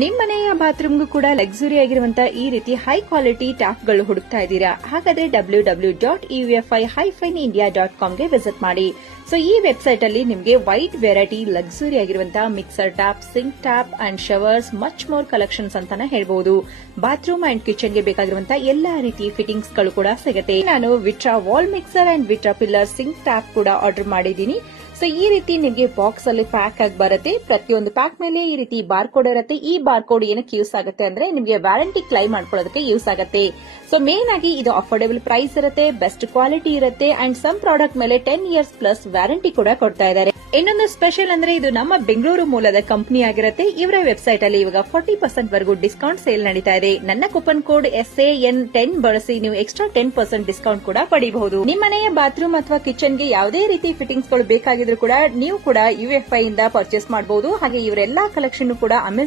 ನಿಮ್ಮನೆಯ ಬಾತ್ರೂಮ್ಗೂ ಕೂಡ ಲಕ್ಸುರಿ ಆಗಿರುವಂತಹ ಈ ರೀತಿ ಹೈ ಕ್ವಾಲಿಟಿ ಟ್ಯಾಪ್ಗಳು ಹುಡುಕ್ತಾ ಇದ್ದೀರಾ? ಹಾಗಾದ್ರೆ www.uefi-india.com ವಿಸಿಟ್ ಮಾಡಿ. ಸೊ ಈ ವೆಬ್ಸೈಟ್ ಅಲ್ಲಿ ನಿಮಗೆ ವೈಡ್ ವೆರೈಟಿ ಲಕ್ಸುರಿ ಆಗಿರುವಂತಹ mixer tap, sink tap and showers, much more collections ಅಂತಾನೆ ಹೇಳ್ಬಹುದು. ಬಾತ್ರೂಮ್ ಅಂಡ್ ಕಿಚನ್ ಗೆ ಬೇಕಾಗಿರುವಂತಹ ಎಲ್ಲಾ ರೀತಿ ಫಿಟ್ಟಿಂಗ್ಸ್ ಗಳು ಕೂಡ ಸಿಗುತ್ತೆ. ನಾನು Vitra wall mixer and Vitra pillar sink tap ಕೂಡ ಆರ್ಡರ್ ಮಾಡಿದ್ದೀನಿ. ಸೊ ಈ ರೀತಿ ನಿಮಗೆ ಬಾಕ್ಸ್ ಅಲ್ಲಿ ಪ್ಯಾಕ್ ಆಗಿ ಬರುತ್ತೆ. ಪ್ರತಿಯೊಂದು ಪ್ಯಾಕ್ ಮೇಲೆ ಈ ರೀತಿ ಬಾರ್ ಕೋಡ್ ಇರುತ್ತೆ. ಈ ಬಾರ್ ಕೋಡ್ ಏನಕ್ಕೆ ಯೂಸ್ ಆಗುತ್ತೆ ಅಂದ್ರೆ ನಿಮಗೆ ವ್ಯಾರಂಟಿ ಕ್ಲೈಮ್ ಮಾಡ್ಕೊಳ್ಳೋದಕ್ಕೆ ಯೂಸ್ ಆಗುತ್ತೆ. ಸೊ ಮೇನ್ ಆಗಿ ಇದು ಅಫೋರ್ಡಬಲ್ ಪ್ರೈಸ್ ಇರುತ್ತೆ, ಬೆಸ್ಟ್ ಕ್ವಾಲಿಟಿ ಇರುತ್ತೆ ಅಂಡ್ ಸಮ್ ಪ್ರಾಡಕ್ಟ್ ಮೇಲೆ 10 ಇಯರ್ಸ್ ಪ್ಲಸ್ ವ್ಯಾರಂಟಿ ಕೂಡ ಕೊಡ್ತಾ ಇದ್ದಾರೆ. ಇನ್ನೊಂದು ಸ್ಪೆಷಲ್ ಅಂದ್ರೆ ಇದು ನಮ್ಮ ಬೆಂಗಳೂರು ಮೂಲದ ಕಂಪನಿ ಆಗಿರುತ್ತೆ. ಇವರ ವೆಬ್ಸೈಟ್ ಅಲ್ಲಿ ಇವಾಗ 40% ವರೆಗೂ ಡಿಸ್ಕೌಂಟ್ ಸೇಲ್ ನಡೀತಾ ಇದೆ. ನನ್ನ ಕೂಪನ್ ಕೋಡ್ SAN10 ಬಳಸಿ ನೀವು ಎಕ್ಸ್ಟ್ರಾ 10% ಡಿಸ್ಕೌಂಟ್ ಕೂಡ ಪಡೆಯಬಹುದು. ನಿಮ್ಮನೆಯ ಬಾತ್ರೂಮ್ ಅಥವಾ ಕಿಚನ್ ಗೆ ಯಾವುದೇ ರೀತಿ ಫಿಟ್ಟಿಂಗ್ಸ್ ಗಳು ಬೇಕಾಗಿದ್ರು ಕೂಡ ನೀವು ಕೂಡ UEFI ಇಂದ ಪರ್ಚೇಸ್ ಮಾಡಬಹುದು. ಹಾಗೆ ಇವರೆಲ್ಲಾ ಕಲೆಕ್ಷನ್ ಕೂಡ ಅಮೆಜಾನ್